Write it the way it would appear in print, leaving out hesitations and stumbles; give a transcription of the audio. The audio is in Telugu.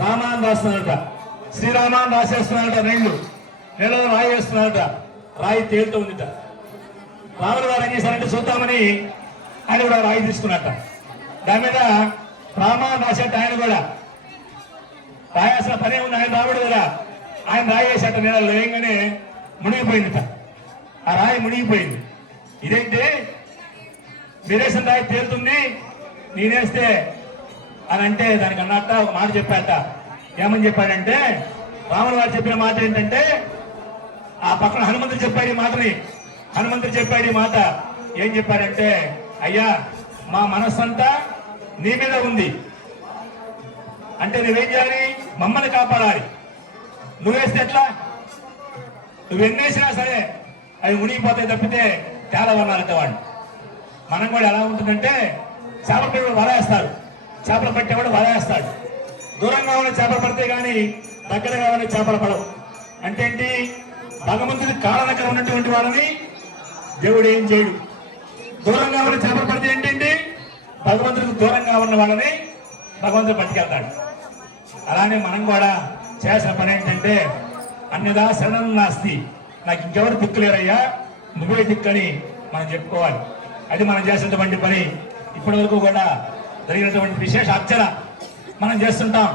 రామాన్ని రాస్తున్నారట, శ్రీరామాన్ని రాసేస్తున్నారట, నీళ్ళలో రాయి వేస్తున్నారట, రాయి తేలుతూ ఉందిట. రాములు గారు ఏం చేశారంటే చూద్దామని ఆయన కూడా రాయి తీసుకున్నట్ట. దాని మీద రామాన్ని రాసేట ఆయన కూడా రాయాల్సిన పనే ఉంది, ఆయన రాముడు కదా, ఆయన రాయి వేసేట నీళ్ళలో వేయగానే మునిగిపోయిందిట. ఆ రాయి మునిగిపోయింది. ఇదేంటి మీరేసిన రాయి తేలుతుంది, నేనేస్తే అని అంటే దానికి అన్నట్ట ఒక మాట చెప్పాట. ఏమని చెప్పాడంటే, రాములు గారు చెప్పిన మాట ఏంటంటే, ఆ పక్కన హనుమంతుడు చెప్పాడు ఈ మాటని. హనుమంతుడు చెప్పాడు ఈ మాట. ఏం చెప్పాడంటే, అయ్యా మా మనస్సంతా నీ మీద ఉంది, అంటే నువ్వేం చేయాలి, మమ్మల్ని కాపాడాలి. నువ్వేస్తే ఎట్లా, నువ్వెన్నేసినా సరే అవి మునిగిపోతాయి తప్పితే తేలవన్నారంటే వాడు. మనం కూడా ఎలా ఉంటుందంటే, చేపల పిల్లలు వలేస్తారు, చేపలు పట్టేవాడు వలేస్తాడు. దూరంగా ఉన్న చేపలు పడితే గాని దగ్గరగా ఉన్న చేపలు పడవు. అంటే ఏంటి, భగవంతుడి కాళ్ళ దగ్గర ఉన్నటువంటి వాళ్ళని దేవుడు ఏం చేయడు. దూరంగా ఉన్న చేపలు పడితే ఏంటండి, భగవంతుడికి దూరంగా ఉన్న వాళ్ళని భగవంతుడు పట్టుకెళ్తాడు. అలానే మనం కూడా చేసిన పని ఏంటంటే, అన్యదా శరణం నాస్తి, నాకు ఇంకెవరు దిక్కులేరయ్యా, నువ్వే దిక్కని మనం చెప్పుకోవాలి. అది మనం చేసినటువంటి పని. ఇప్పటి వరకు కూడా జరిగినటువంటి విశేష అర్చన మనం చేస్తుంటాం.